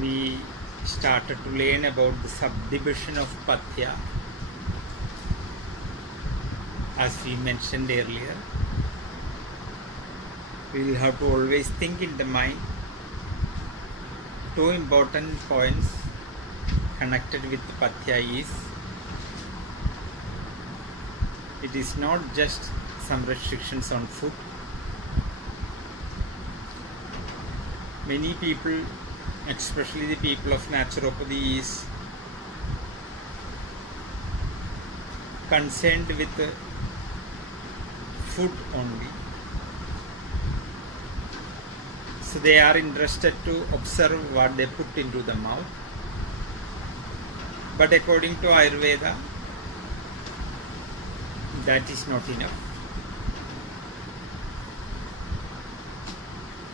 we started to learn about the subdivision of Pathya, as we mentioned earlier. We will have to always think in the mind two important points connected with Pathya is it is not just some restrictions on food. Many people, especially the people of naturopathy, is concerned with food only. So they are interested to observe what they put into the mouth. But according to Ayurveda, that is not enough.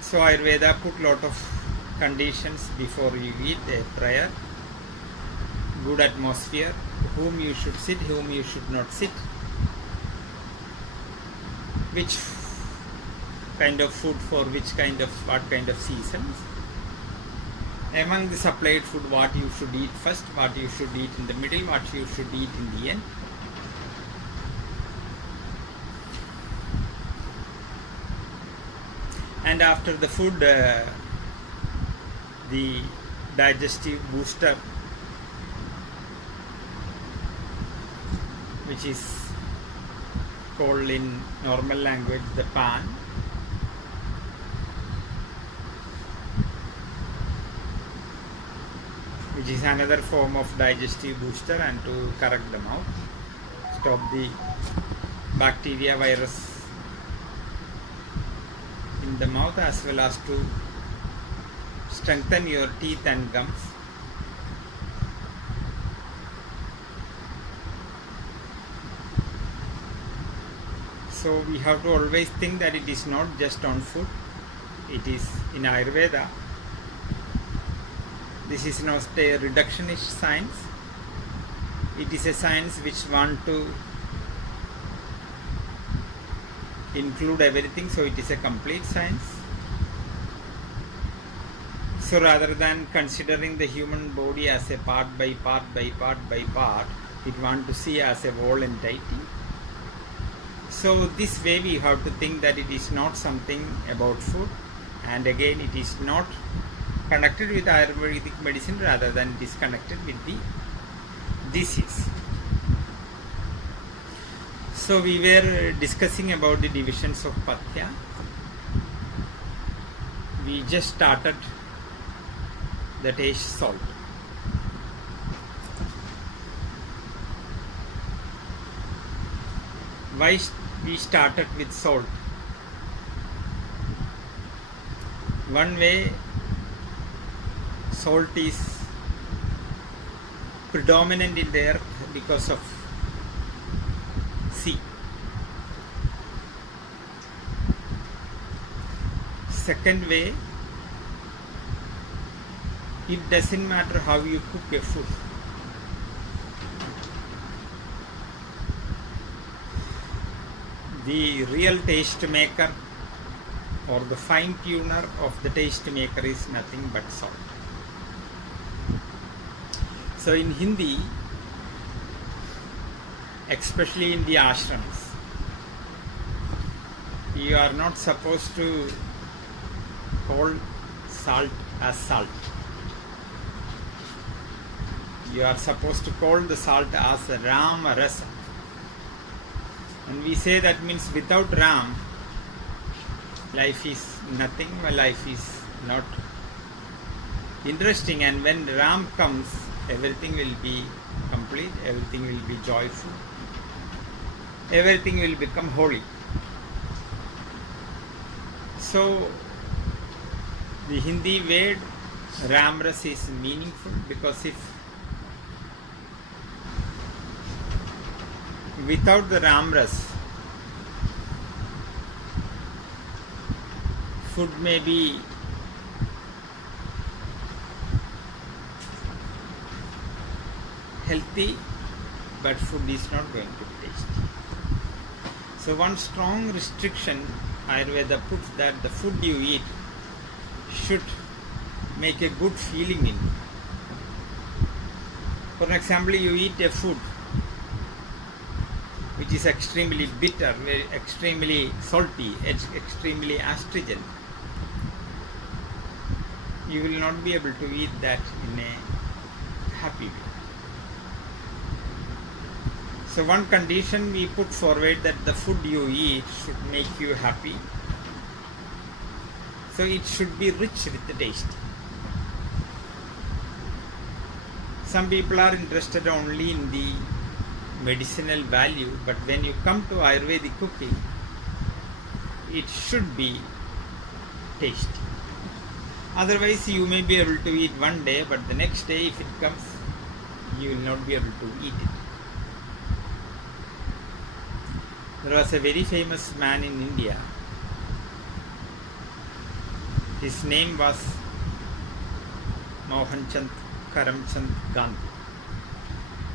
So Ayurveda put lot of conditions before you eat: a prayer, good atmosphere, whom you should sit, whom you should not sit, which kind of food for what kind of seasons, among the supplied food what you should eat first, what you should eat in the middle, what you should eat in the end. And after the food, the digestive booster, which is called in normal language the pan, which is another form of digestive booster, and to correct the mouth, stop the bacteria, virus in the mouth, as well as to strengthen your teeth and gums. So we have to always think that it is not just on food. It is in Ayurveda. This is not a reductionist science. It is a science which wants to include everything, so it is a complete science. So rather than considering the human body as a part by part, it wants to see as a whole entity. So this way we have to think that it is not something about food, and again it is not connected with Ayurvedic medicine, rather than it is connected with the disease. So we were discussing about the divisions of Pathya. We just started the taste salt. Why we started with salt? One way, salt is predominant in the earth because of sea. Second way, it doesn't matter how you cook a food. The real taste maker or the fine tuner of the taste maker is nothing but salt. So in Hindi, especially in the ashrams, you are not supposed to call salt as salt. You are supposed to call the salt as Ram Rasa. And we say that means without Ram, life is nothing, life is not interesting. And when Ram comes, everything will be complete, everything will be joyful, everything will become holy. So the Hindi word Ramras is meaningful, because if without the Ramras, food may be healthy, but food is not going to be tasty. So one strong restriction Ayurveda puts that the food you eat should make a good feeling in you. For example, you eat a food which is extremely bitter, very extremely salty, extremely astringent. You will not be able to eat that in a happy way. So one condition we put forward, that the food you eat should make you happy. So it should be rich with the taste. Some people are interested only in the medicinal value, but when you come to Ayurvedic cooking, it should be tasty. Otherwise, you may be able to eat one day, but the next day, if it comes, you will not be able to eat it. There was a very famous man in India. His name was Mohanchand Karamchand Gandhi.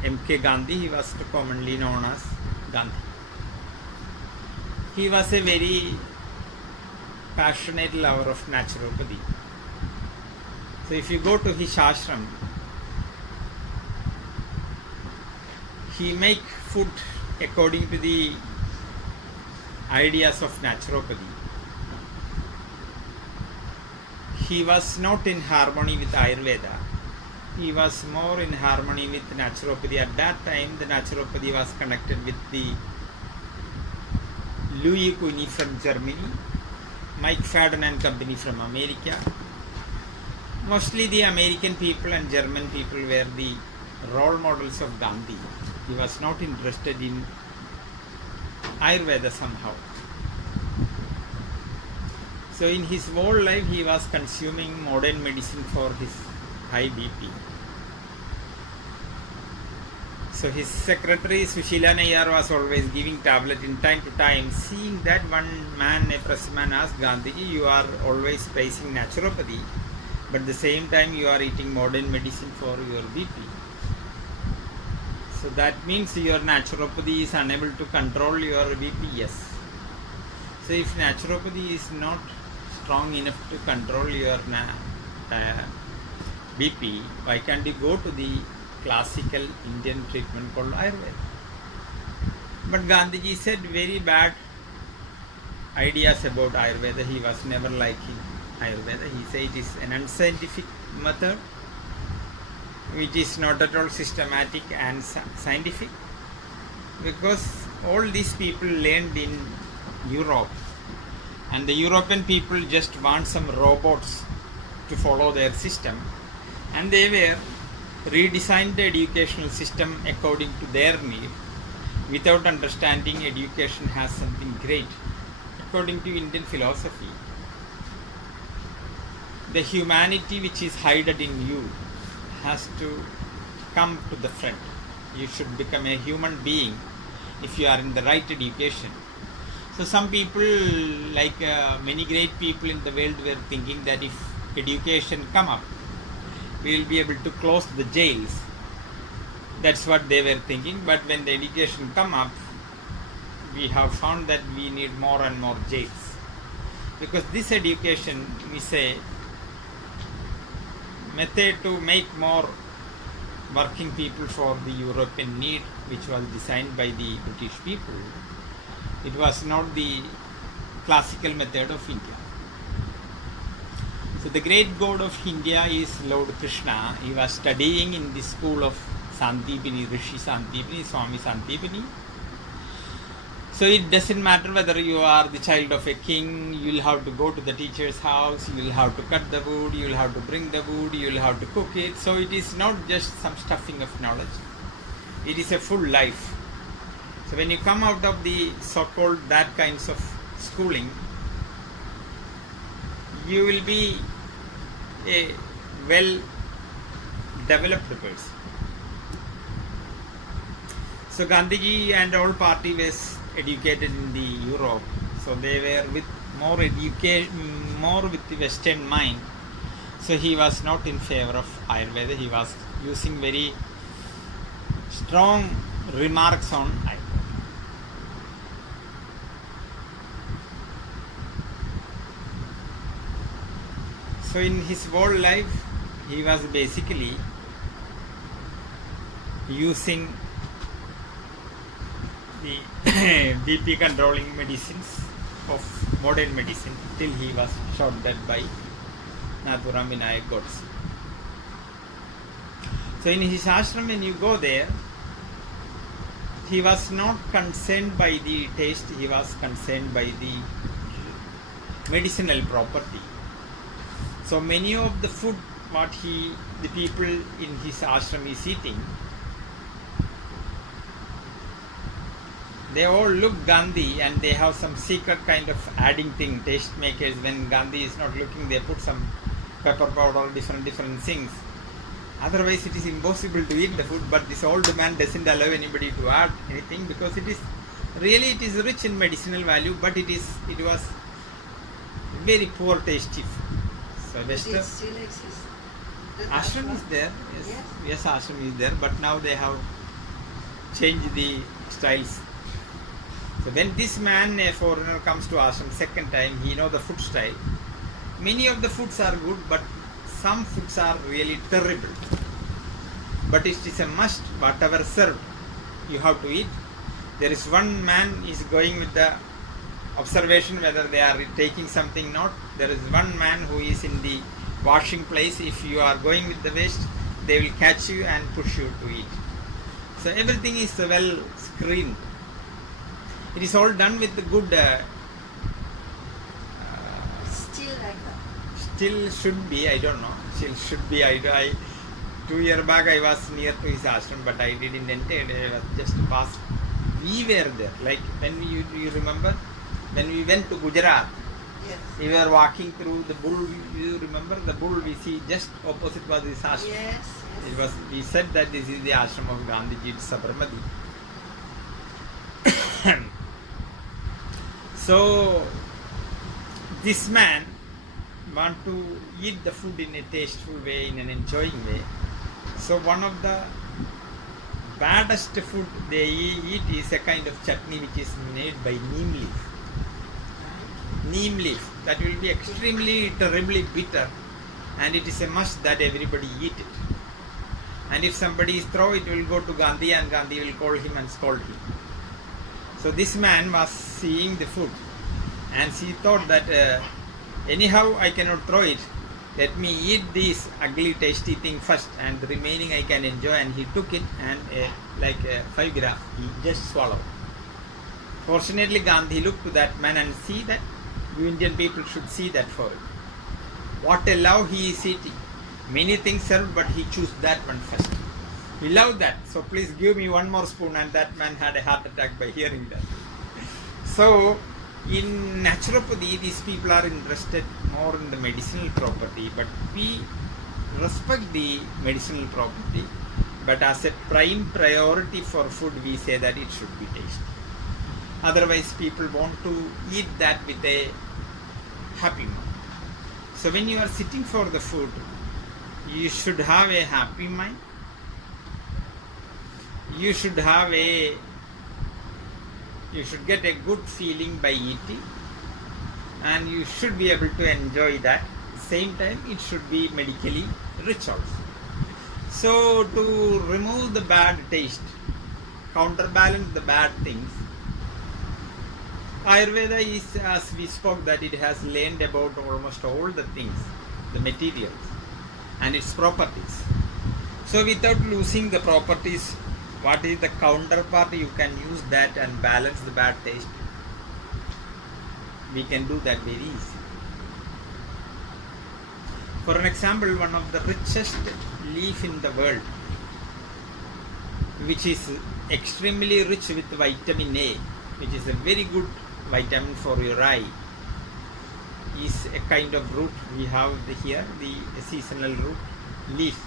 M.K. Gandhi, he was commonly known as Gandhi. He was a very passionate lover of naturopathy. So if you go to his ashram, he make food according to the ideas of naturopathy. He was not in harmony with Ayurveda. He was more in harmony with naturopathy. At that time, the naturopathy was connected with the Louis Cuny from Germany, Mike Fadden and company from America. Mostly the American people and German people were the role models of Gandhi. He was not interested in Ayurveda somehow. So in his whole life he was consuming modern medicine for his high BP. So his secretary Sushila Nayyar was always giving tablet in time to time. Seeing that, one man, a pressman, asked Gandhiji, you are always praising naturopathy, but at the same time you are eating modern medicine for your BP. So that means your naturopathy is unable to control your BP. Yes. So if naturopathy is not strong enough to control your BP, why can't you go to the classical Indian treatment called Ayurveda? But Gandhiji said very bad ideas about Ayurveda. He was never liking Ayurveda. He said it is an unscientific method which is not at all systematic and scientific, because all these people learned in Europe, and the European people just want some robots to follow their system, and they were redesigned the educational system according to their need, without understanding education has something great. According to Indian philosophy, the humanity which is hidden in you has to come to the front. You should become a human being if you are in the right education. So some people, like many great people in the world, were thinking that if education come up, we will be able to close the jails. That's what they were thinking. But when the education come up, we have found that we need more and more jails, because this education is a method to make more working people for the European need, which was designed by the British people. It was not the classical method of India. So the great god of India is Lord Krishna. He was studying in the school of Santipini, Rishi Santipini, Swami Santipini. So it doesn't matter whether you are the child of a king, you will have to go to the teacher's house, you will have to cut the wood, you will have to bring the wood, you will have to cook it. So it is not just some stuffing of knowledge. It is a full life. So when you come out of the so-called that kinds of schooling, you will be a well-developed person. So Gandhiji and all party was educated in the Europe, so they were with more education, more with the Western mind. So he was not in favor of Ayurveda. He was using very strong remarks on Ayurveda. So in his whole life, he was basically using the BP controlling medicines of modern medicine till he was shot dead by Nathuram Vinayak Godse. So in his ashram, when you go there, he was not concerned by the taste, he was concerned by the medicinal property. So many of the food what the people in his ashram is eating, they all look Gandhi, and they have some secret kind of adding thing, taste makers. When Gandhi is not looking, they put some pepper powder, different things. Otherwise it is impossible to eat the food, but this old man doesn't allow anybody to add anything, because it is rich in medicinal value, but it was very poor tasty food. So Western still exists. ashram is there, yes, ashram is there, but now they have changed the styles. So when this man, a foreigner, comes to ashram second time, he knows the food style. Many of the foods are good, but some foods are really terrible. But it is a must, whatever served, you have to eat. There is one man is going with the observation whether they are taking something not. There is one man who is in the washing place. If you are going with the waste, they will catch you and push you to eat. So everything is well screened. It is all done with the good. Still like that. Still should be, I don't know. Still should be. I 2 years back I was near to his ashram, but I didn't enter. I was just past. We were there. Like when you remember when we went to Gujarat. Yes. We were walking through the bull. You remember the bull? We see just opposite was his ashram. Yes. It was. We said that this is the ashram of Gandhiji, Sabarmati. So this man want to eat the food in a tasteful way, in an enjoying way. So one of the baddest food they eat is a kind of chutney which is made by neem leaf. Neem leaf, that will be extremely terribly bitter, and it is a must that everybody eat it. And if somebody is throw, it will go to Gandhi, and Gandhi will call him and scold him. So this man was seeing the food, and he thought that anyhow I cannot throw it, let me eat this ugly tasty thing first, and the remaining I can enjoy. And he took it, and like 5 grams he just swallowed. Fortunately Gandhi looked to that man and see that you Indian people should see that for it. What a love he is eating. Many things served, but he chose that one first. We love that. So please give me one more spoon. And that man had a heart attack by hearing that. So in naturopathy, these people are interested more in the medicinal property, but we respect the medicinal property. But as a prime priority for food, we say that it should be tasty. Otherwise, people want to eat that with a happy mind. So when you are sitting for the food, you should have a happy mind. You should get a good feeling by eating, and you should be able to enjoy that. At the same time, it should be medically rich also. So to remove the bad taste, counterbalance the bad things, Ayurveda is, as we spoke, that it has learned about almost all the things, the materials and its properties. So without losing the properties, what is the counterpart? You can use that and balance the bad taste. We can do that very easy. For an example, one of the richest leaf in the world, which is extremely rich with vitamin A, which is a very good vitamin for your eye, is a kind of root. We have here the seasonal root leaf.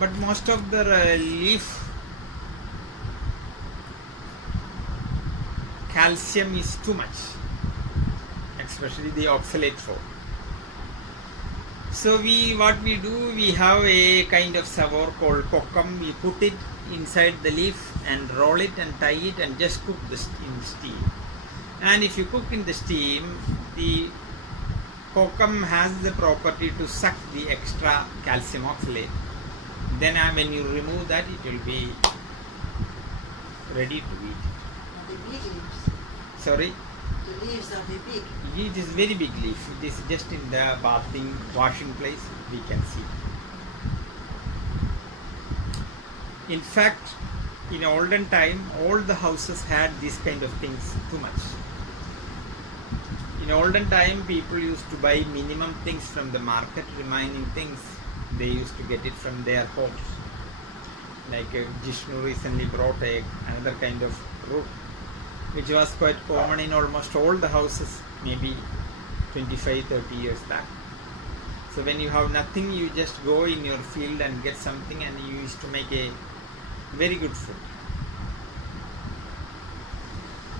But most of the leaf calcium is too much, especially the oxalate form. So what we do, we have a kind of savar called kokum. We put it inside the leaf and roll it and tie it and just cook this in steam. And if you cook in the steam, the Kokum has the property to suck the extra calcium oxalate. Then when you remove that, it will be ready to eat. Are they big leaves? Sorry? The leaves are they big? It is very big leaf. It is just in the bathing, washing place, we can see. In fact, in olden time, all the houses had these kind of things too much. In olden time, people used to buy minimum things from the market, remaining things they used to get it from their homes. Like Jishnu recently brought another kind of root, which was quite common in almost all the houses, maybe 25-30 years back. So when you have nothing, you just go in your field and get something, and you used to make a very good food.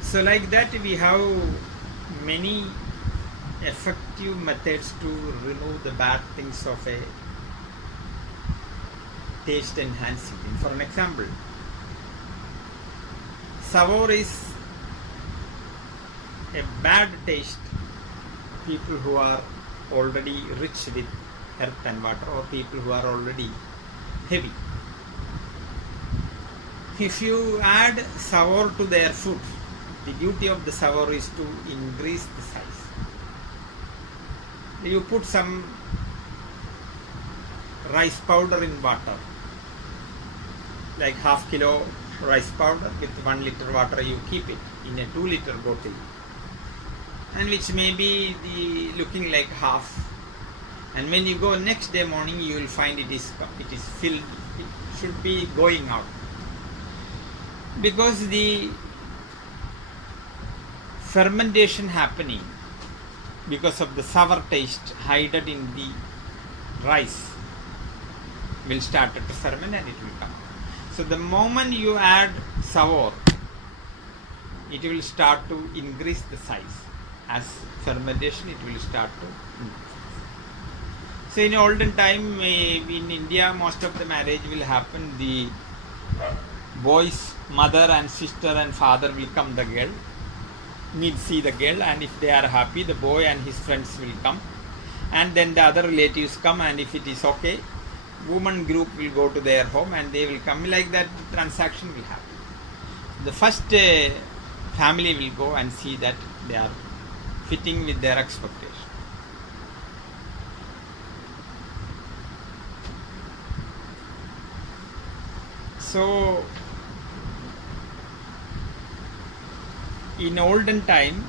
So like that, we have many effective methods to remove the bad things of a taste enhancing thing. For an example, sour is a bad taste. People who are already rich with earth and water, or people who are already heavy. If you add sour to their food, the duty of the sour is to increase the size. You put some rice powder in water, like half kilo rice powder with 1 liter water, you keep it in a 2 liter bottle, and which may be looking like half, and when you go next day morning, you will find it is filled. It should be going out, because the fermentation happening because of the sour taste hidden in the rice will start to ferment and it will come. So the moment you add sour, it will start to increase the size. As fermentation, it will start to increase. So in olden time, in India, most of the marriage will happen. The boy's mother and sister and father will come the girl, see the girl, and if they are happy, the boy and his friends will come, and then the other relatives come, and if it is okay, woman group will go to their home and they will come. Like that, the transaction will happen. The first family will go and see that they are fitting with their expectation. So in olden time,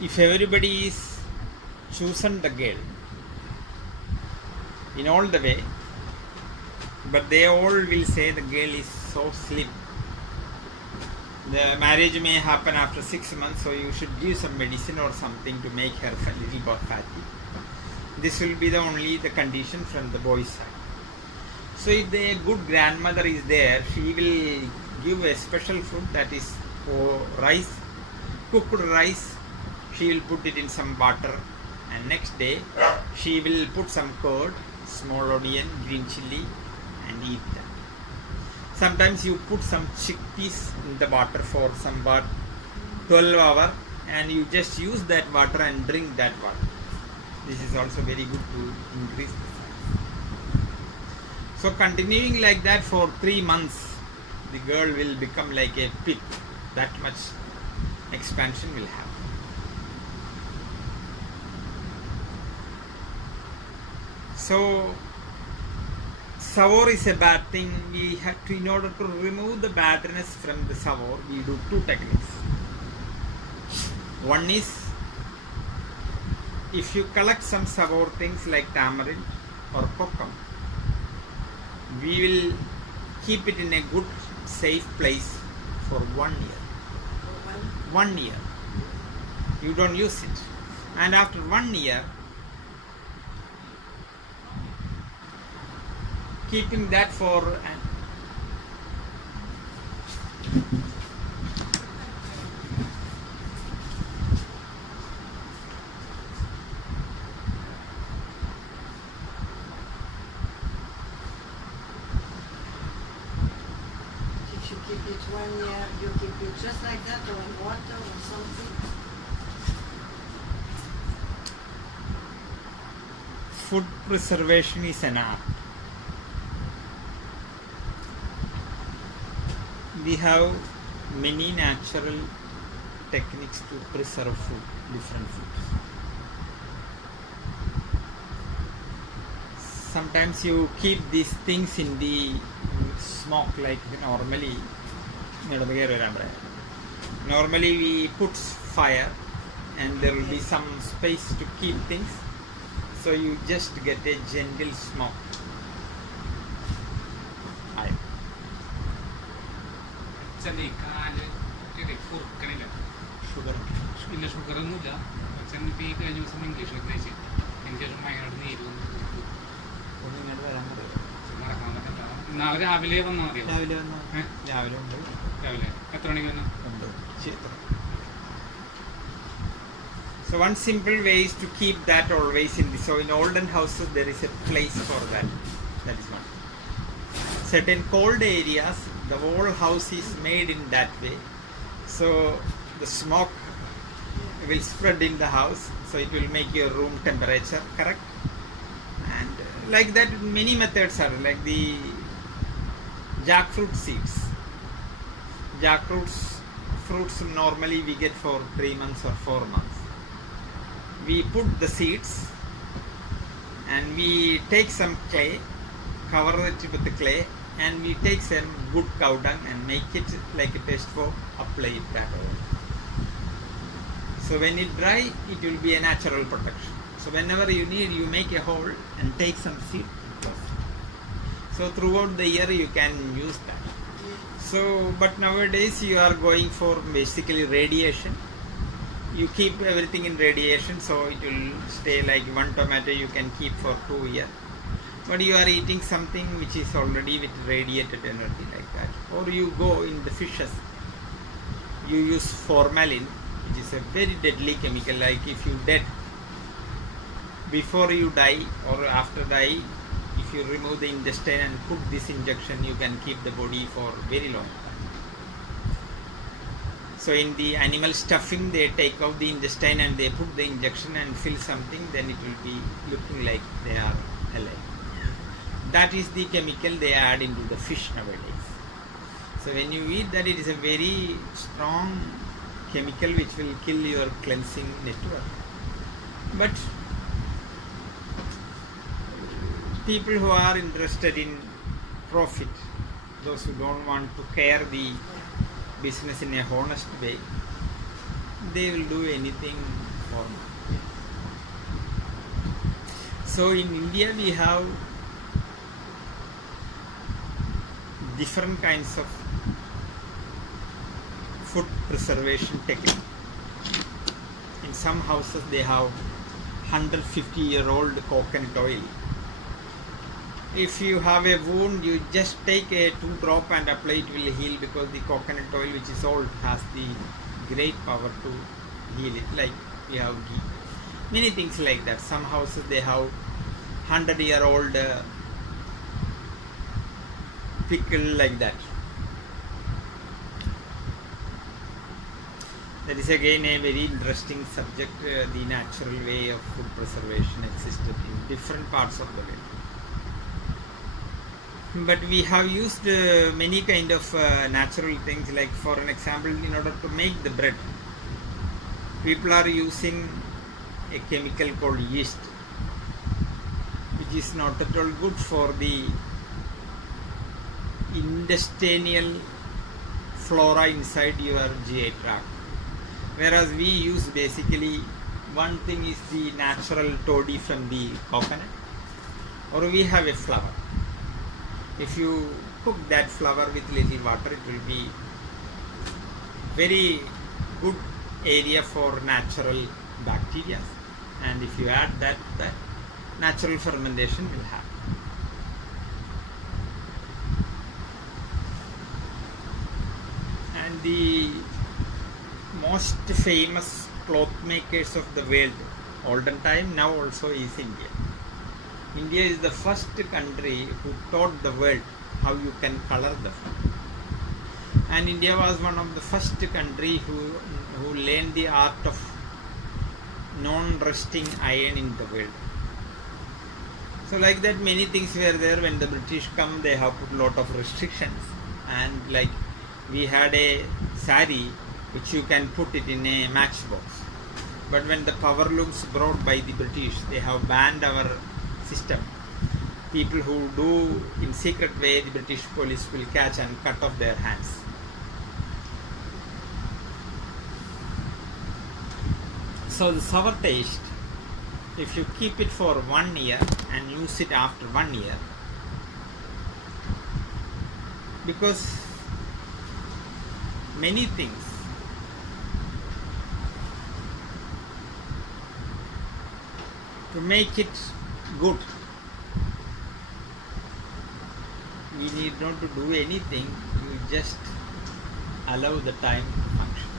if everybody is chosen the girl in all the way, but they all will say the girl is so slim. The marriage may happen after 6 months, so you should give some medicine or something to make her a little more fatty. This will be only the condition from the boy's side. So if the good grandmother is there, she will give a special food, that is rice, cooked rice. She will put it in some water, and next day she will put some curd, small onion, green chilli, and eat them. Sometimes you put some chickpeas in the water for some 12 hours, and you just use that water and drink that water. This is also very good to increase the size. So continuing like that for 3 months, the girl will become like a pig. That much expansion will happen. So sour is a bad thing. We have to, in order to remove the badness from the sour, we do 2 techniques. One is, if you collect some sour things like tamarind or kokum, we will keep it in a good, safe place for 1 year. 1 year. You don't use it. And after 1 year, keeping that for If you keep it 1 year, you keep it just like that, or in water or something? food preservation is an art. We have many natural techniques to preserve food, different foods. Sometimes you keep these things in the smoke, like normally we put fire and there will be some space to keep things, so you just get a gentle smoke. Sugar. ഇല്ല ഷുഗറൊന്നുമില്ല അച്ഛൻ ഇപ്പം ഈ കഴിഞ്ഞ ദിവസം ഇംഗ്ലീഷൊക്കെ കഴിച്ച് എനിക്ക് ശേഷം ഭയങ്കര നീരും നടക്കാൻ പറ്റില്ല. നാളെ രാവിലെ വന്നാൽ മതിയോ? രാവിലെ എത്ര മണിക്ക് വന്നു? So one simple way is to keep that always in the, so in olden houses there is a place for that. That is one. Certain cold areas, the whole house is made in that way. So the smoke will spread in the house, so it will make your room temperature correct. And like that many methods are, like the jackfruit seeds. Fruits normally we get for 3 months or 4 months. We put the seeds and we take some clay, cover it with the clay, and we take some good cow dung and make it like a paste for apply it that way. So when it dry, it will be a natural protection. So whenever you need, you make a hole and take some seed. So throughout the year you can use that. So but nowadays you are going for basically radiation. You keep everything in radiation, so it will stay like one tomato you can keep for 2 years. But you are eating something which is already with radiated energy like that. Or you go in the fishes, you use formalin, which is a very deadly chemical. Like if you dead, before you die or after die, if you remove the intestine and put this injection, you can keep the body for very long time. So in the animal stuffing, they take out the intestine and they put the injection and fill something, then it will be looking like they are alive. That is the chemical they add into the fish nowadays. So when you eat that, it is a very strong chemical which will kill your cleansing network. But people who are interested in profit, those who don't want to care the business in a honest way, they will do anything for money. So in India we have different kinds of food preservation technique. In some houses they have 150-year-old coconut oil. If you have a wound, you just take a 2 drop and apply, it will heal, because the coconut oil, which is old, has the great power to heal it. Like we have ghee, many things like that. Some houses they have 100-year-old pickle like that. That is again a very interesting subject. The natural way of food preservation existed in different parts of the world. But we have used many kind of natural things, like for an example, in order to make the bread, people are using a chemical called yeast, which is not at all good for the intestinal flora inside your GI tract. Whereas we use basically, one thing is the natural toddy from the coconut, or we have a flour. If you cook that flour with little water, it will be very good area for natural bacteria, and if you add that natural fermentation will happen. And the most famous cloth makers of the world, olden time, now also is India. India is the first country who taught the world how you can color the food. And India was one of the first country who learned the art of non-rusting iron in the world. So like that many things were there. When the British come, they have put lot of restrictions, and like we had a sari which you can put it in a matchbox. But when the power looms brought by the British, they have banned our system. People who do in secret way, the British police will catch and cut off their hands. So the sour taste, if you keep it for 1 year and use it after 1 year, because many things to make it good, we need not to do anything, you just allow the time to function.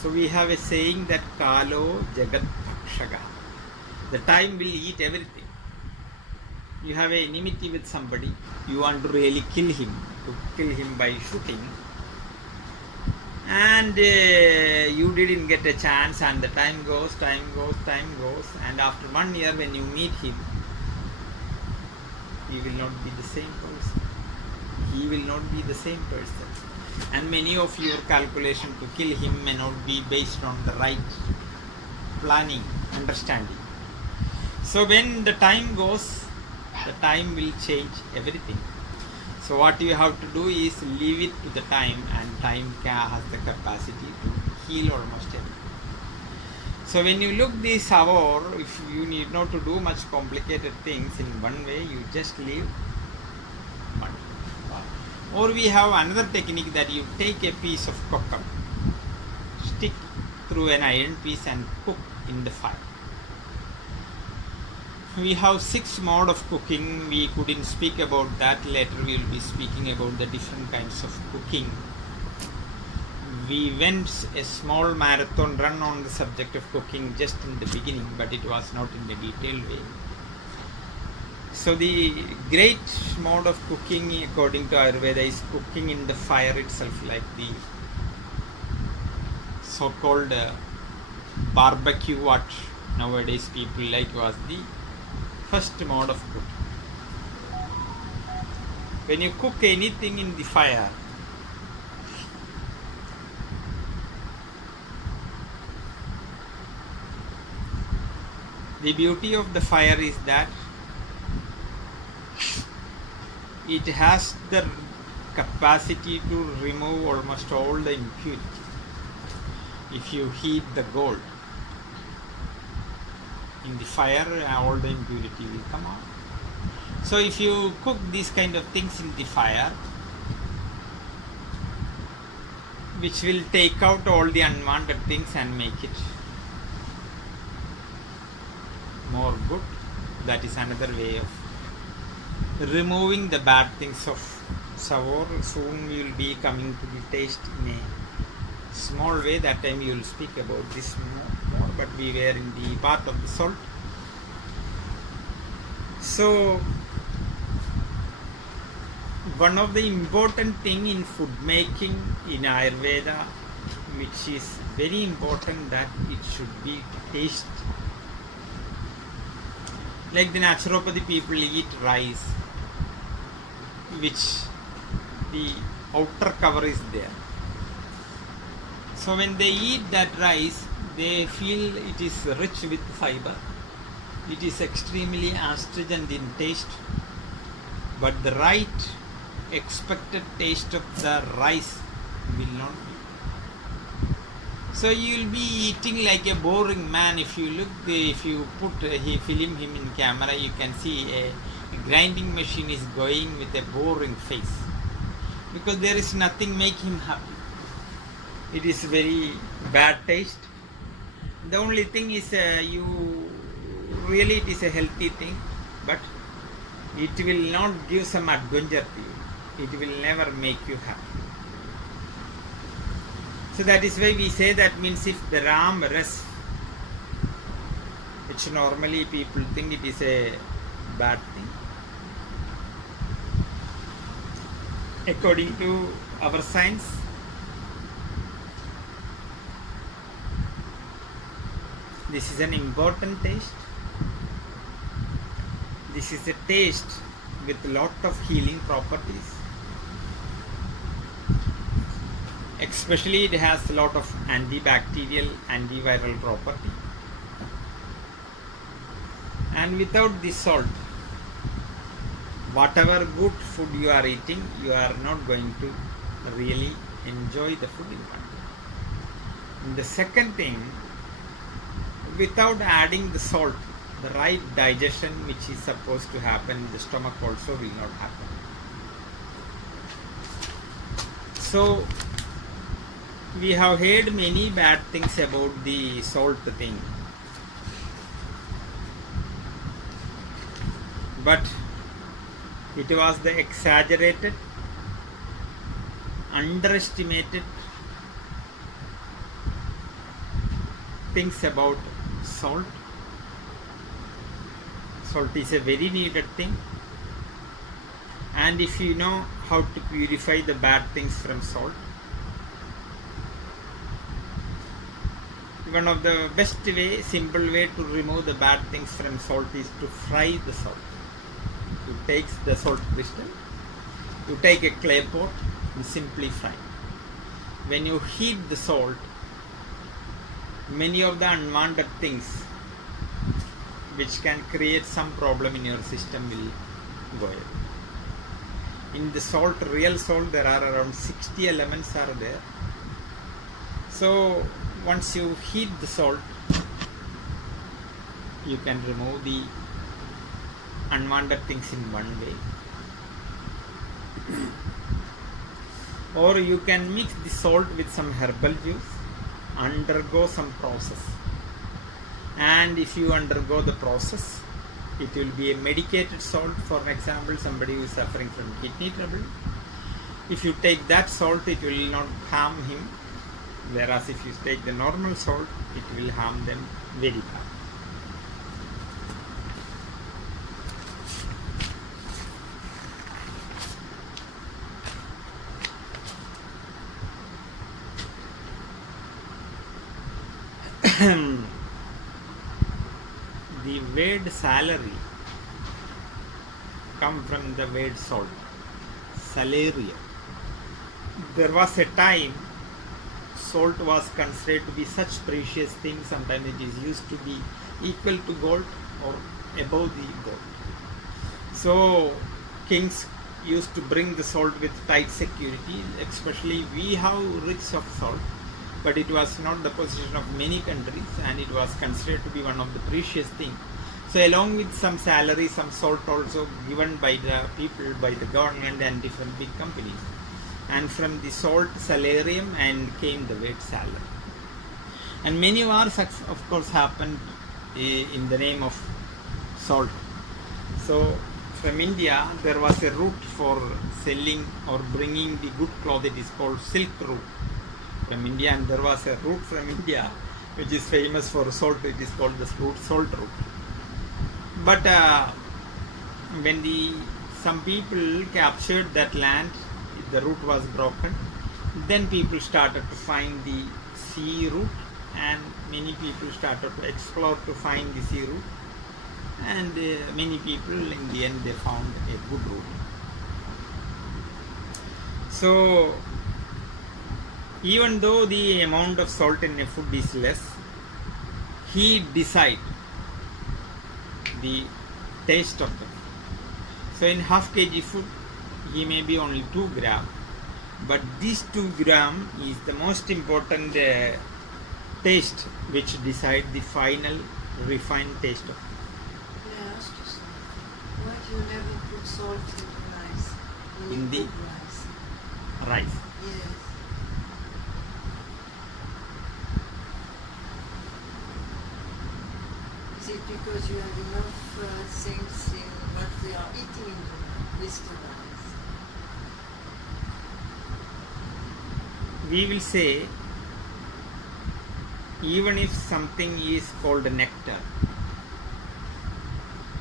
So we have a saying that Kalo Jagat Bhakshaka. The time will eat everything. You have an enmity with somebody, you want to really kill him by shooting, and you didn't get a chance, and the time goes, and after 1 year when you meet him, he will not be the same person. He will not be the same person. And many of your calculation to kill him may not be based on the right planning, understanding. So when the time goes, the time will change everything. So what you have to do is leave it to the time, and time has the capacity to heal almost everything. So when you look this hour, if you need not to do much complicated things in one way, you just leave one. Or we have another technique that you take a piece of coconut, stick through an iron piece and cook in the fire. We have 6 modes of cooking. We couldn't speak about that. Later we will be speaking about the different kinds of cooking. We went a small marathon run on the subject of cooking just in the beginning, but it was not in a detailed way. So the great mode of cooking according to Ayurveda is cooking in the fire itself, like the so-called barbecue what nowadays people like was the first mode of cooking. When you cook anything in the fire, the beauty of the fire is that it has the capacity to remove almost all the impurity. If you heat the gold in the fire, all the impurity will come out. So if you cook these kind of things in the fire, which will take out all the unwanted things and make it more good, that is another way of removing the bad things of sour. Soon we will be coming to the taste in a small way. That time you will speak about this more, but we were in the part of the salt. So one of the important thing in food making in Ayurveda, which is very important, that it should be taste. Like the naturopathy people eat rice, which the outer cover is there. So when they eat that rice, they feel it is rich with fiber. It is extremely astringent in taste, but the right expected taste of the rice will not be. So you will be eating like a boring man. If you look, if you put film him in camera, you can see a grinding machine is going with a boring face, because there is nothing make him happy. It is very bad taste. The only thing is really it is a healthy thing, but it will not give some adventure to you. It will never make you happy. So that is why we say that means if the ram ras, which normally people think it is a bad thing, according to our science, this is an important taste. this is a taste with lot of healing properties. Especially it has a lot of antibacterial, antiviral property. And without the salt, whatever good food you are eating, you are not going to really enjoy the food in fact. And the second thing, without adding the salt, the right digestion which is supposed to happen in the stomach also will not happen. So we have heard many bad things about the salt thing, but it was the exaggerated, underestimated things about salt. Salt is a very needed thing, and if you know how to purify the bad things from salt, one of the best way, simple way to remove the bad things from salt is to fry the salt. You take the salt crystal, you take a clay pot and simply fry. When you heat the salt, many of the unwanted things which can create some problem in your system will go away. In the salt, real salt, there are around 60 elements are there. So once you heat the salt, you can remove the unwanted things in one way. Or you can mix the salt with some herbal juice, undergo some process. And if you undergo the process, it will be a medicated salt. For example, somebody who is suffering from kidney trouble, if you take that salt, it will not harm him. Whereas if you take the normal salt, it will harm them very bad. The word salary come from the word salt, salarium. There was a time salt was considered to be such precious thing. Sometimes it is used to be equal to gold or above the gold. So kings used to bring the salt with tight security. Especially we have rich of salt, but it was not the possession of many countries, and it was considered to be one of the precious things. So along with some salary, some salt also given by the people, by the government and different big companies. And from the salt, salarium, and came the word salary. And many wars of course happened in the name of salt. So from India there was a route for selling or bringing the good cloth. It is called silk route from India, and there was a route from India which is famous for salt. It is called the salt route. But when some people captured that land, the route was broken. Then people started to find the sea route, and many people started to explore to find the sea route, and many people in the end they found a good route. So even though the amount of salt in a food is less, he decide the taste of the food. So in half kg food, he may be only 2 grams, but this 2 grams is the most important taste which decide the final refined taste of food. May I ask you something? Why do you never put salt in the rice? When In you the cook rice? rice. Yes. Is it because you have enough things in what they are eating in with the rice? We will say, even if something is called nectar,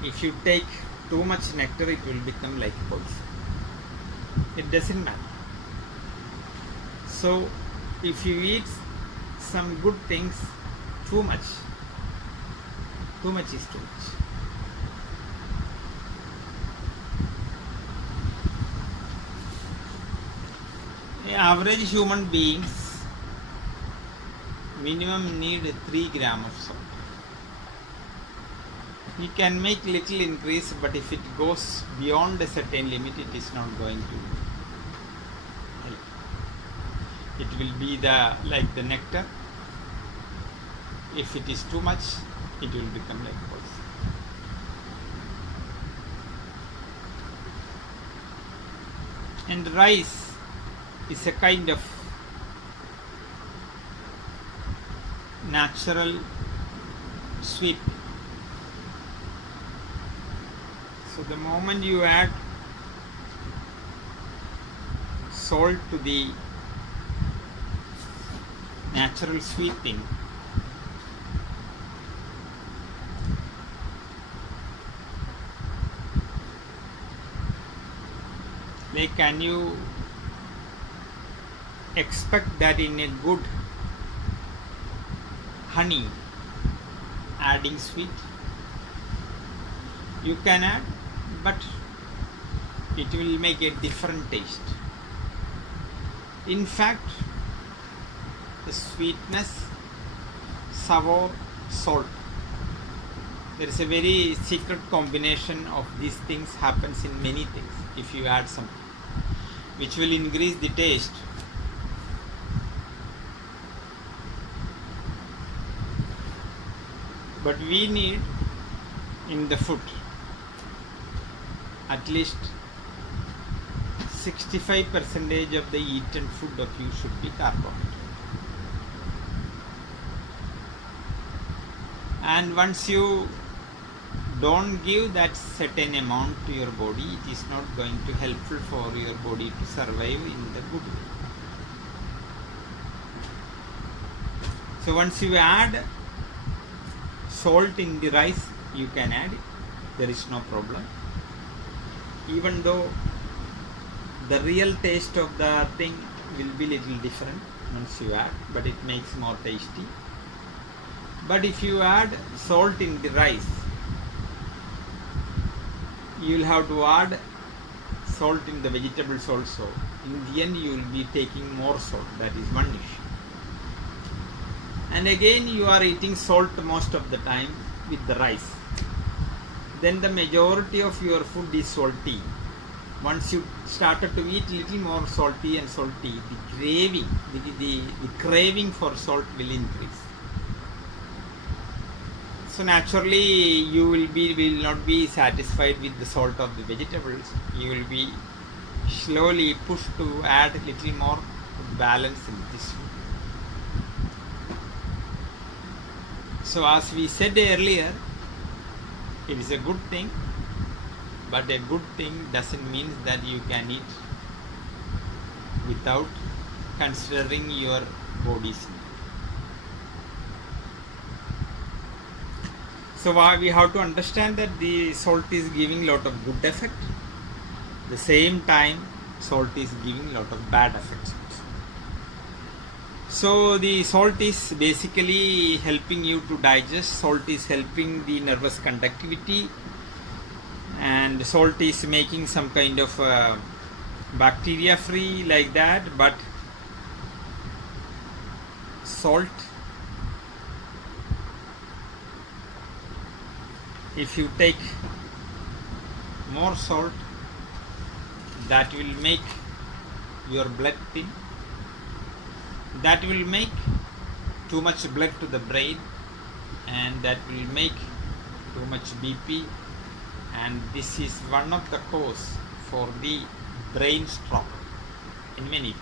if you take too much nectar, it will become like poison. It doesn't matter. So if you eat some good things too much is too much. Average human beings minimum need 3 grams of salt. You can make little increase, but if it goes beyond a certain limit, it is not going to help. It will be like the nectar. If it is too much, it will become like poison. And rice is a kind of natural sweet. So the moment you add salt to the natural sweet thing, like, can you expect that in a good honey adding sweet? You can add, but it will make a different taste. In fact, the sweetness, sour, salt, there is a very secret combination of these things happens in many things. If you add some, which will increase the taste. But we need in the food at least 65% of the eaten food of you should be carbohydrate. And once you don't give that certain amount to your body, it is not going to helpful for your body to survive in the good way. So once you add salt in the rice, you can add it. There is no problem. Even though the real taste of the thing will be little different once you add, but it makes more tasty. But if you add salt in the rice, you will have to add salt in the vegetables also. In the end, you will be taking more salt. That is one issue. And again, you are eating salt most of the time with the rice. Then the majority of your food is salty. Once you started to eat little more salty and salty, the craving, the craving for salt will increase. So naturally, you will not be satisfied with the salt of the vegetables. You will be slowly pushed to add little more balance in this food. So as we said earlier, it is a good thing, but a good thing doesn't mean that you can eat without considering your body's need. So we have to understand that the salt is giving lot of good effect. The same time, salt is giving lot of bad effects. So the salt is basically helping you to digest. Salt is helping the nervous conductivity, and salt is making some kind of bacteria free like that. But salt, if you take more salt, that will make your blood thin. That will make too much blood to the brain, and that will make too much BP, and this is one of the cause for the brain stroke in many.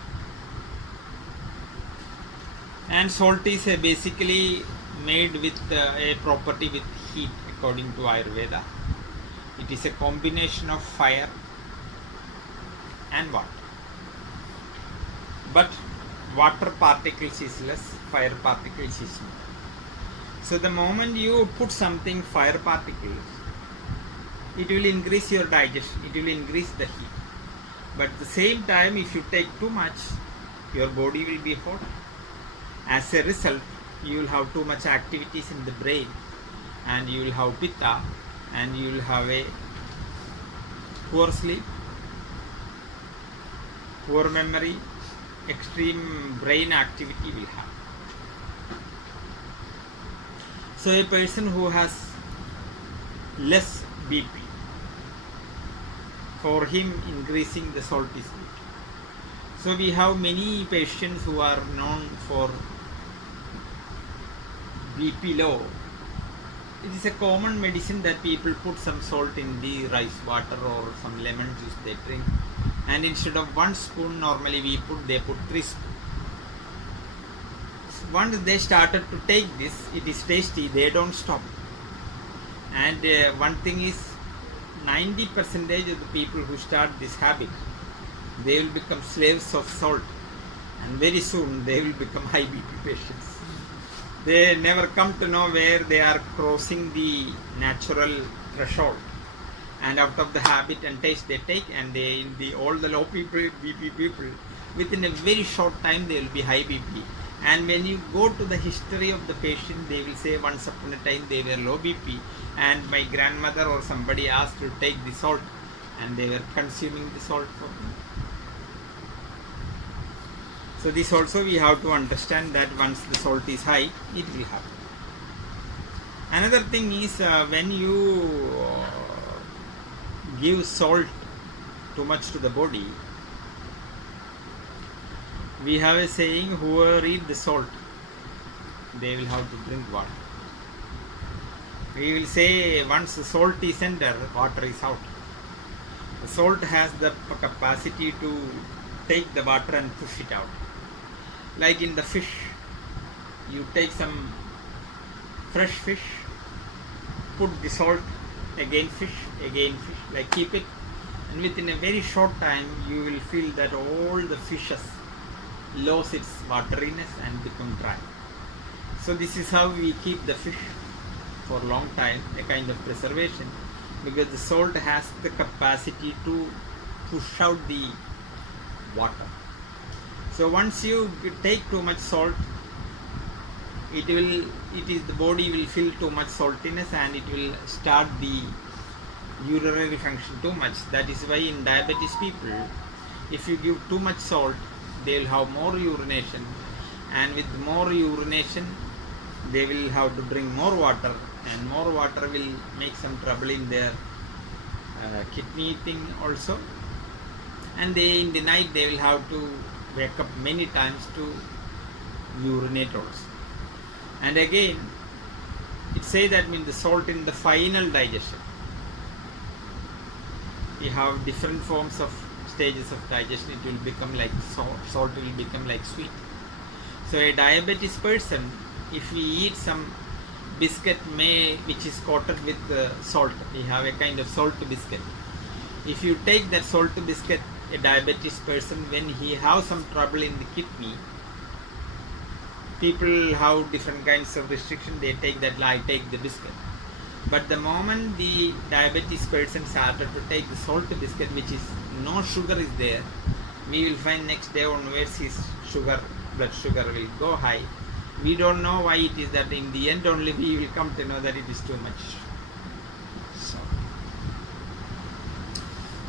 And salt is basically made with a property with heat according to Ayurveda. It is a combination of fire and water. But water particles is less, fire particles is more. So the moment you put something fire particles, it will increase your digestion, it will increase the heat. But at the same time, if you take too much, your body will be hot. As a result, you will have too much activities in the brain, and you will have pitta, and you will have a poor sleep, poor memory, extreme brain activity will have. So a person who has less BP, for him increasing the salt is good. So we have many patients who are known for BP low. It is a common medicine that people put some salt in the rice water or some lemon juice they drink, and instead of 1 spoon normally they put 3 spoons. Once they started to take this, it is tasty, they don't stop. And one thing is, 90% of the people who start this habit, they will become slaves of salt, and very soon they will become high BP patients. They never come to know where they are crossing the natural threshold, and out of the habit and taste they take, and all the low BP people, within a very short time they will be high BP. And when you go to the history of the patient, they will say once upon a time they were low BP, and my grandmother or somebody asked to take the salt, and they were consuming the salt for them. So this also we have to understand, that once the salt is high, it will happen. Another thing is, when you give salt too much to the body, we have a saying, whoever eat the salt, they will have to drink water. We will say, once the salt is entered, water is out. The salt has the capacity to take the water and push it out. Like in the fish, you take some fresh fish, put the salt, again fish, like keep it, and within a very short time you will feel that all the fishes lose its wateriness and become dry. So this is how we keep the fish for a long time, a kind of preservation, because the salt has the capacity to push out the water. So once you take too much salt, the body will feel too much saltiness, and it will start the urinary function too much. That is why in diabetes people, if you give too much salt, they will have more urination, and with more urination they will have to drink more water, and more water will make some trouble in their kidney thing also, and in the night they will have to wake up many times to urinate also. And again, it says that means the salt in the final digestion. We have different forms of stages of digestion. It will become like salt will become like sweet. So a diabetes person, if we eat some biscuit which is coated with salt, we have a kind of salt biscuit. If you take that salt biscuit, a diabetes person, when he has some trouble in the kidney, people have different kinds of restriction, they take that, I take the biscuit. But the moment the diabetes person started to take the salt biscuit, which is no sugar is there, we will find next day onwards his blood sugar will go high. We don't know why it is that. In the end only we will come to know that it is too much salt.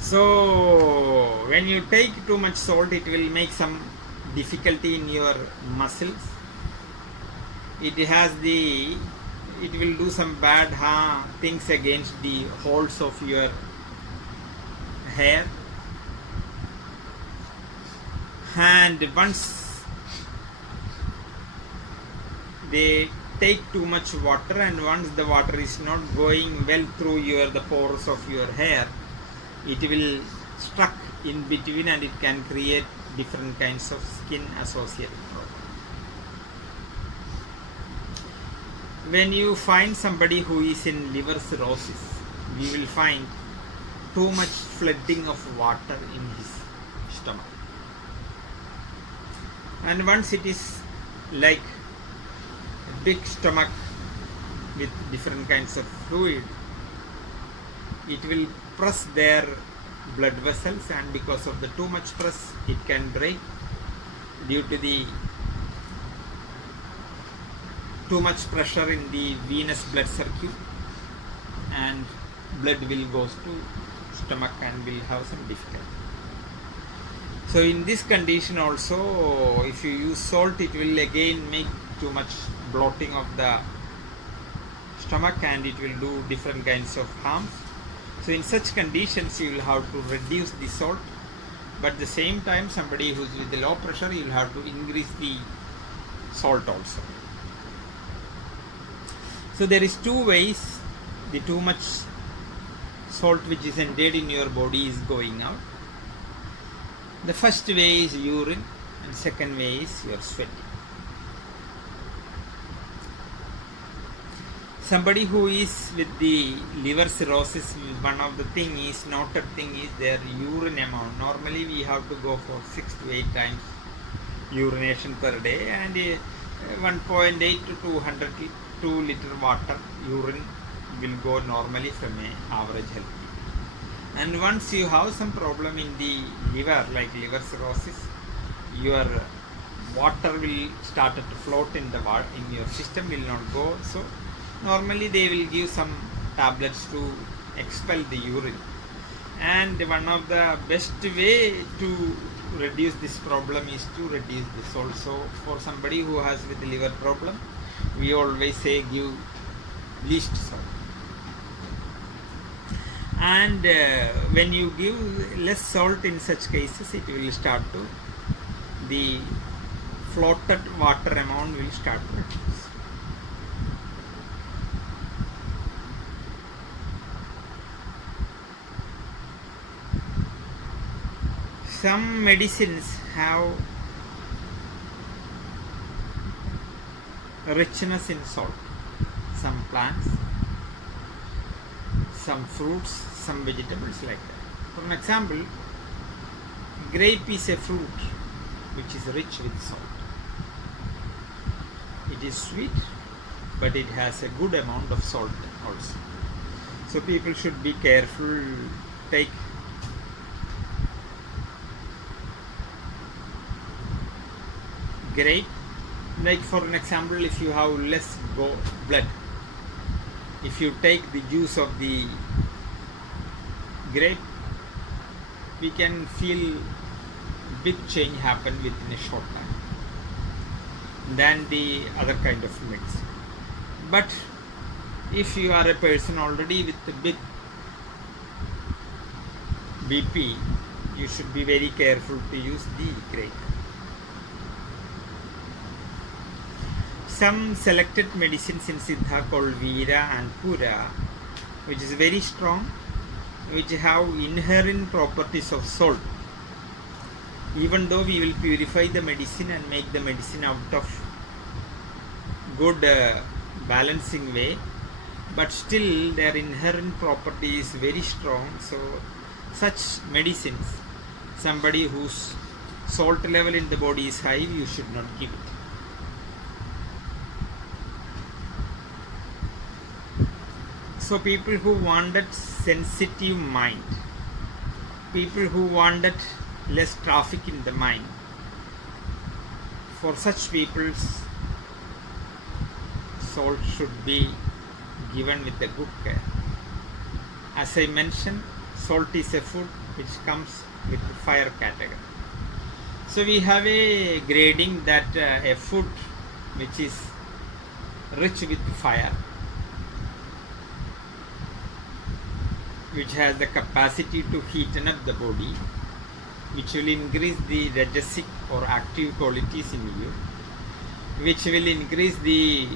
So when you take too much salt, it will make some difficulty in your muscles. It will do some bad things against the holes of your hair. And once they take too much water, and once the water is not going well through the pores of your hair, it will stuck in between, and it can create different kinds of skin associated problems. When you find somebody who is in liver cirrhosis, we will find too much flooding of water in his stomach. And once it is like a big stomach with different kinds of fluid, it will press their blood vessels, and because of the too much press, it can break due to the too much pressure in the venous blood circuit, and blood will go to stomach and will have some difficulty. So in this condition also, if you use salt, it will again make too much bloating of the stomach, and it will do different kinds of harms. So in such conditions, you will have to reduce the salt, but at the same time, somebody who is with the low pressure, you will have to increase the salt also. So there is two ways the too much salt which is entered in your body is going out. The first way is urine, and second way is your sweat. Somebody who is with the liver cirrhosis, one of the noted thing is their urine amount. Normally we have to go for 6 to 8 times urination per day, and 1.8 to 2 liter water urine will go normally from an average health people. And once you have some problem in the liver, like liver cirrhosis, your water will start to float in your system, will not go. So normally they will give some tablets to expel the urine. And one of the best way to reduce this problem is to reduce the salt. So for somebody who has with the liver problem, we always say give least salt. And when you give less salt in such cases, it will start to, the floated water amount will start to reduce. Some medicines have richness in salt. Some plants, some fruits, some vegetables, like that. For an example, grape is a fruit which is rich with salt. It is sweet, but it has a good amount of salt also. So people should be careful, take grape, like for an example, if you have less blood, if you take the juice of the grape, we can feel big change happen within a short time than the other kind of medicine. But if you are a person already with a big BP, you should be very careful to use the grape. Some selected medicines in Siddha called Veera and Pura, which is very strong, which have inherent properties of salt. Even though we will purify the medicine and make the medicine out of good balancing way, but still their inherent property is very strong. So such medicines, somebody whose salt level in the body is high, you should not give it. So people who wanted sensitive mind, people who wanted less traffic in the mind, for such people salt should be given with a good care. As I mentioned, salt is a food which comes with the fire category. So we have a grading that a food which is rich with fire, which has the capacity to heaten up the body, which will increase the rajasic or active qualities in you, which will increase the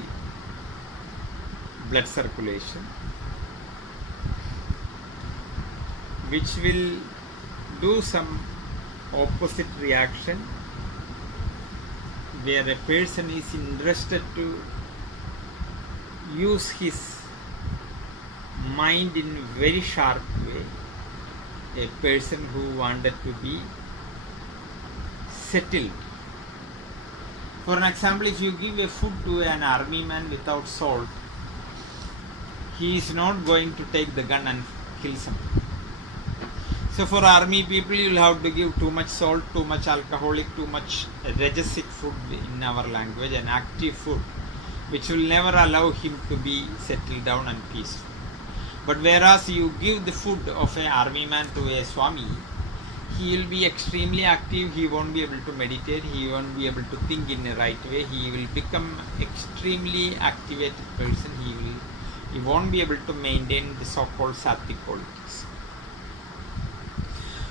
blood circulation, which will do some opposite reaction where a person is interested to use his mind in very sharp way, a person who wanted to be settled. For an example, if you give a food to an army man without salt, he is not going to take the gun and kill somebody. So for army people, you will have to give too much salt, too much alcoholic, too much rajasic food in our language, an active food, which will never allow him to be settled down and peaceful. But whereas you give the food of an army man to a Swami, he will be extremely active, he won't be able to meditate, he won't be able to think in the right way, he will become extremely activated person, he won't be able to maintain the so-called sattvic qualities.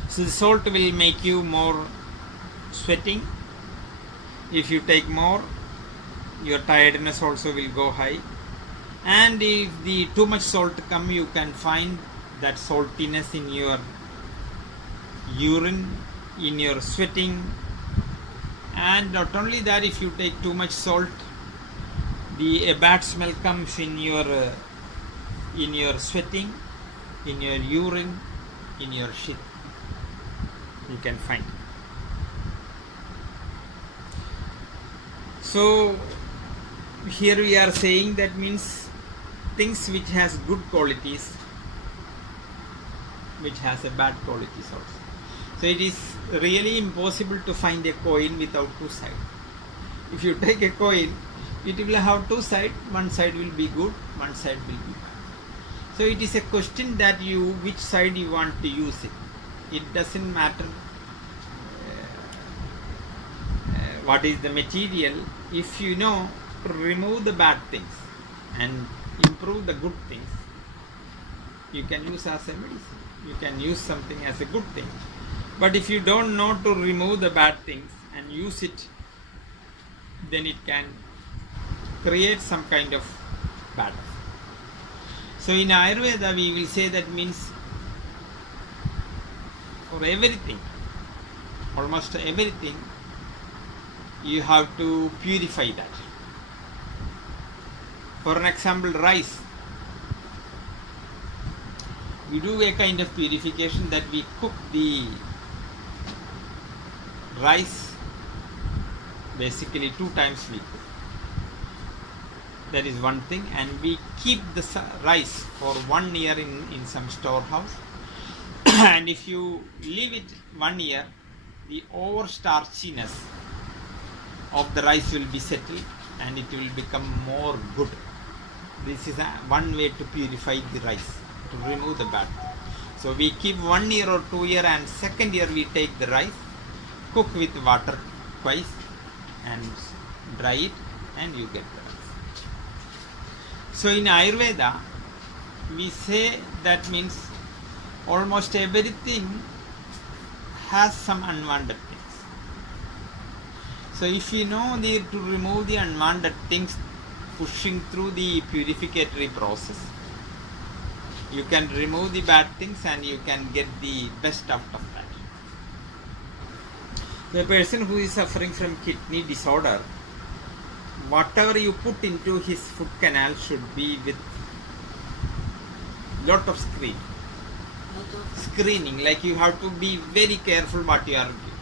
So the salt will make you more sweating. If you take more, your tiredness also will go high. And if the too much salt come, you can find that saltiness in your urine, in your sweating. And not only that, if you take too much salt, a bad smell comes in your sweating, in your urine, in your shit. You can find. So here we are saying that means things which has good qualities, which has a bad qualities also. So it is really impossible to find a coin without two sides. If you take a coin, it will have two sides. One side will be good, one side will be bad. So it is a question that which side you want to use it. It doesn't matter what is the material. If you know to remove the bad things and improve the good things, you can use as a medicine. You can use something as a good thing. But if you don't know to remove the bad things and use it, then it can create some kind of bad. So in Ayurveda we will say that means for everything, almost everything, you have to purify that. For an example, rice. We do a kind of purification that we cook the rice basically 2 times we cook. That is one thing, and we keep the rice for 1 year in some storehouse. And if you leave it 1 year, the over starchiness of the rice will be settled and it will become more good. This is one way to purify the rice, to remove the bad. So we keep 1 year or 2 year, and second year we take the rice, cook with water twice and dry it, and you get the rice. So in Ayurveda we say that means almost everything has some unwanted things. So if you know to remove the unwanted things, pushing through the purificatory process, you can remove the bad things and you can get the best out of that. The person who is suffering from kidney disorder, whatever you put into his food canal should be with lot of screening. Like you have to be very careful what you are giving.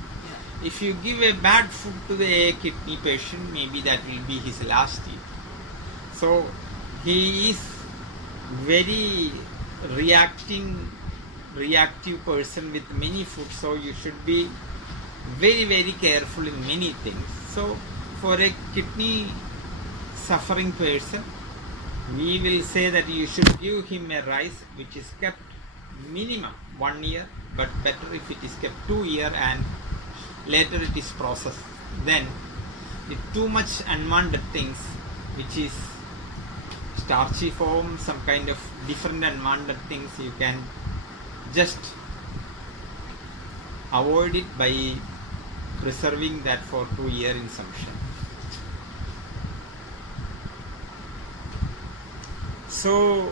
Yeah. If you give a bad food to the kidney patient, maybe that will be his last year. So he is very reactive person with many food. So you should be very, very careful in many things. So for a kidney suffering person, we will say that you should give him a rice which is kept minimum 1 year, but better if it is kept 2 years and later it is processed. Then the too much unwanted things, which is starchy form, some kind of different unwanted things, you can just avoid it by preserving that for 2 years in some shape. So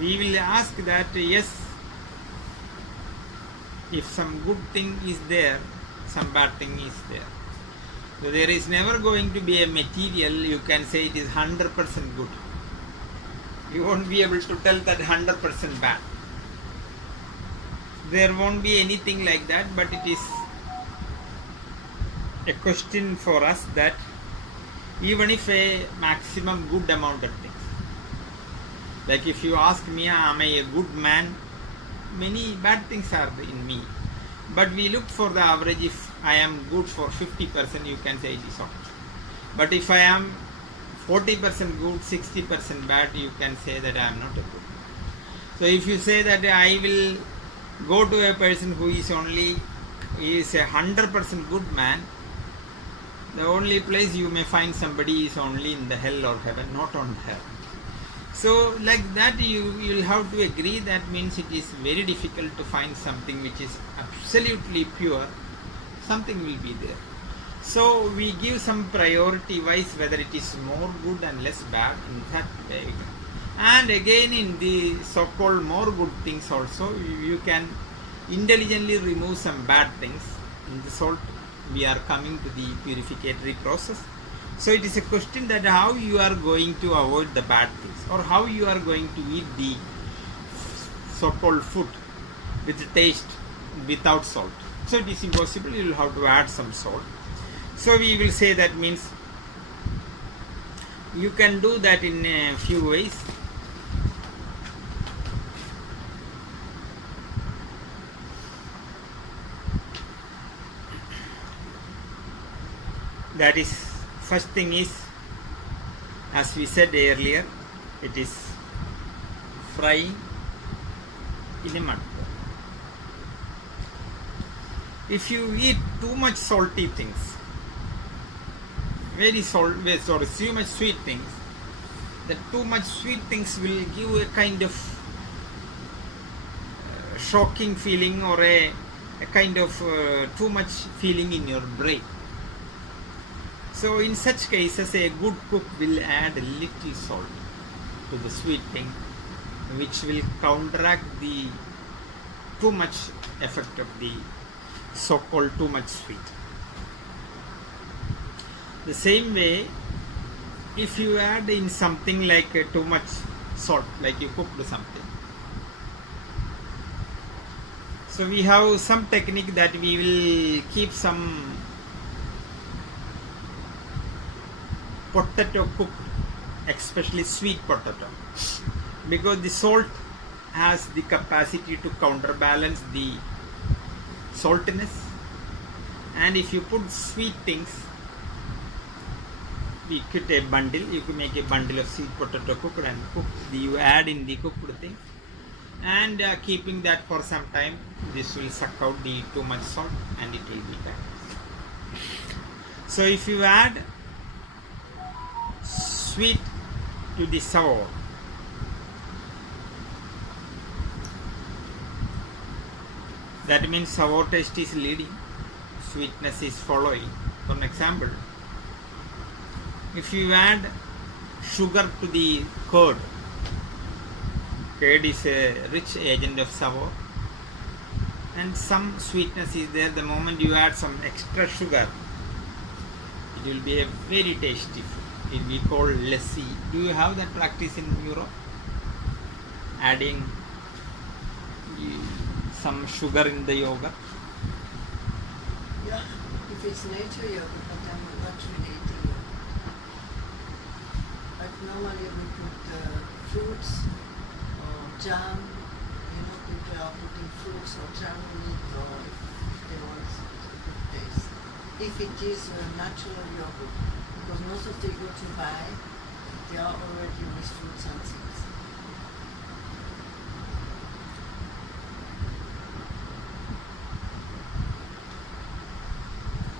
we will ask that, yes, if some good thing is there, some bad thing is there. So there is never going to be a material you can say it is 100% good. You won't be able to tell that 100% bad. There won't be anything like that, but it is a question for us that even if a maximum good amount of things, like if you ask me, am I a good man? Many bad things are in me. But we look for the average. If I am good for 50%, you can say it is okay. But if I am 40% good, 60% bad, you can say that I am not a good man. So if you say that I will go to a person who is only is a 100% good man, the only place you may find somebody is only in the hell or heaven, not on heaven. So like that you will have to agree, that means it is very difficult to find something which is absolutely pure. Something will be there. So we give some priority wise whether it is more good and less bad in that way. And again in the so-called more good things also you can intelligently remove some bad things. In the salt we are coming to the purificatory process. So it is a question that how you are going to avoid the bad things, or how you are going to eat the so-called food with the taste without salt. So it is impossible, you will have to add some salt. So we will say that means you can do that in a few ways. That is, first thing is, as we said earlier, it is frying in a mud. If you eat too much salty things, too much sweet things, the too much sweet things will give a kind of shocking feeling, or a kind of too much feeling in your brain. So in such cases a good cook will add a little salt to the sweet thing, which will counteract the too much effect of the so-called too much sweet. The same way, if you add in something like too much salt, like you cooked something, so we have some technique that we will keep some potato cooked, especially sweet potato, because the salt has the capacity to counterbalance the saltiness. And if you put sweet things, we could a bundle, you could make a bundle of sweet potato cooked and cook, you add in the cooked thing, and keeping that for some time, this will suck out the too much salt and it will be bad. So if you add sweet to the sour, that means sour taste is leading, sweetness is following. For an example, if you add sugar to the curd, curd is a rich agent of sour, and some sweetness is there. The moment you add some extra sugar, it will be a very tasty food. It will be called lassi. Do you have that practice in Europe? Adding some sugar in the yogurt? Yeah, if it's nature yogurt, but I'm not really eating yogurt. But normally we put fruits or jam. People are putting fruits or jam in it, or if they want a good taste. If it is natural yogurt, because most of the yogurt you buy, they are already with fruits and things.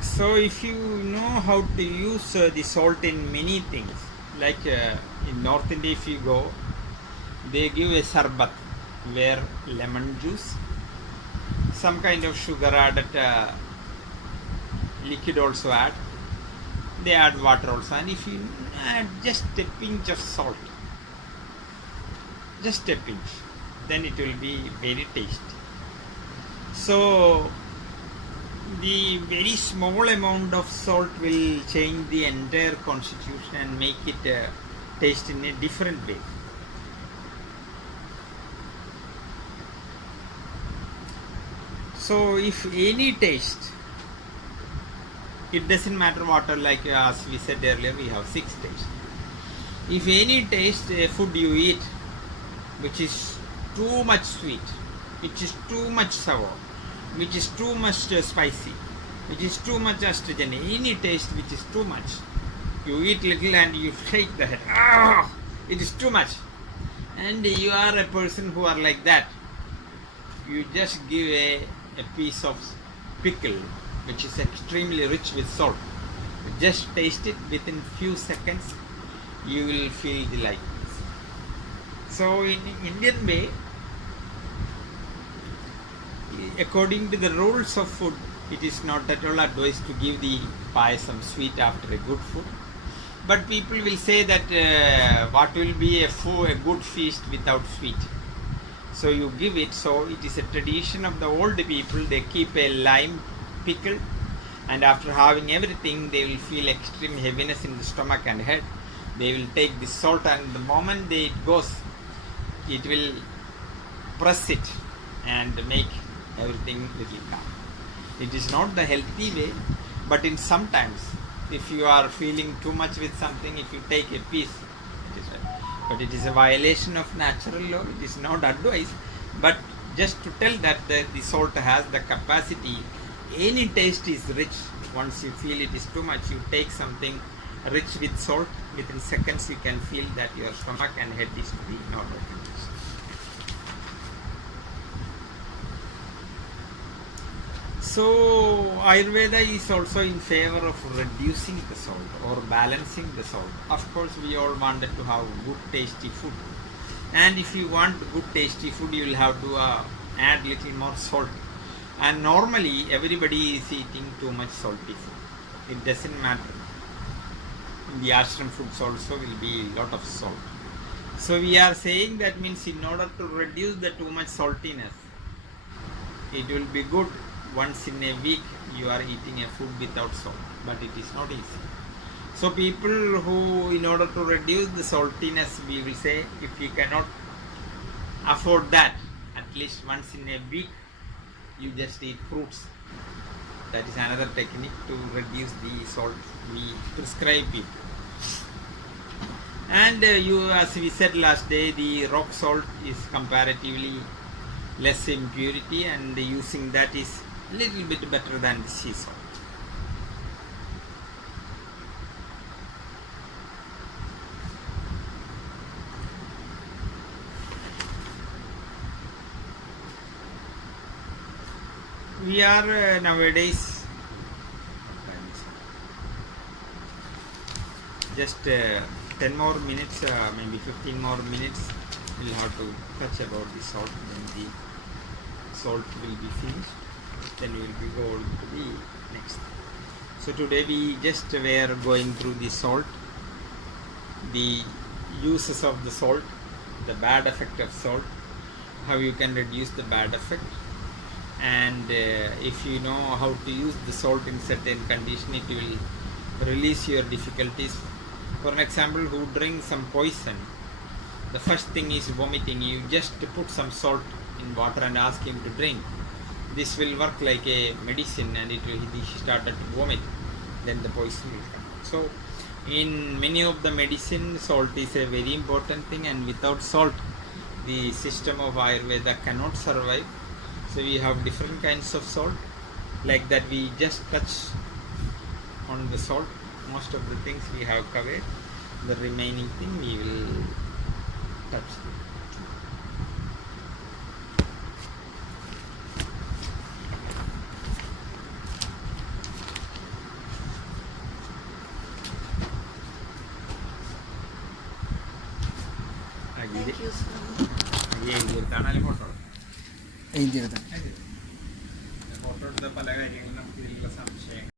So if you know how to use the salt in many things, like in North India if you go, they give a sarbat, where lemon juice, some kind of sugar added, liquid also add, they add water also, and if you add just a pinch of salt, just a pinch, then it will be very tasty. So the very small amount of salt will change the entire constitution and make it taste in a different way. So if any taste, it doesn't matter what, like as we said earlier, we have 6 tastes. If any taste food you eat which is too much sweet, which is too much sour, which is too much spicy, which is too much astringent, any taste which is too much, you eat little and you shake the head, it is too much, And you are a person who are like that. You just give a piece of pickle which is extremely rich with salt. Just taste it, within few seconds you will feel delight. So in Indian way, according to the rules of food, it is not at all advised to give the payasam sweet after a good food. But people will say that what will be a good feast without sweet. So you give it. So it is a tradition of the old people. They keep a lime pickle, and after having everything, they will feel extreme heaviness in the stomach and head. They will take the salt, and the moment it goes, it will press it and make everything little calm. It is not the healthy way, but in sometimes, if you are feeling too much with something, if you take a piece, it is right. But it is a violation of natural law. It is not advised. But just to tell that the salt has the capacity, any taste is rich. Once you feel it is too much, you take something rich with salt, within seconds you can feel that your stomach and head is to be normal. So Ayurveda is also in favor of reducing the salt or balancing the salt. Of course, we all wanted to have good tasty food, and if you want good tasty food, you will have to add little more salt. And normally everybody is eating too much salty food. It doesn't matter. In the ashram foods also will be a lot of salt. So we are saying that means in order to reduce the too much saltiness, it will be good once in a week you are eating a food without salt, but it is not easy. So people who, in order to reduce the saltiness, we will say, if you cannot afford that, at least once in a week you just eat fruits. That is another technique to reduce the salt we prescribe people. And as we said last day, the rock salt is comparatively less impurity, and using that is a little bit better than the sea salt. We are nowadays just 10 more minutes, maybe 15 more minutes, we'll have to touch about the salt, then the salt will be finished, then we will be going to the next. So today we just were going through the salt, the uses of the salt, the bad effect of salt, how you can reduce the bad effect, and if you know how to use the salt in certain condition, it will release your difficulties. For an example, who drinks some poison, the first thing is vomiting. You just put some salt in water and ask him to drink. This will work like a medicine, and he started to vomit, then the poison will come. So in many of the medicine, salt is a very important thing, and without salt the system of Ayurveda cannot survive. So we have different kinds of salt, like that we just touch on the salt. Most of the things we have covered. The remaining thing we will touch. Thank you, Swami. Photo എടുത്ത പല കാര്യങ്ങളും നമുക്ക് ഇതിലുള്ള സംശയങ്ങൾ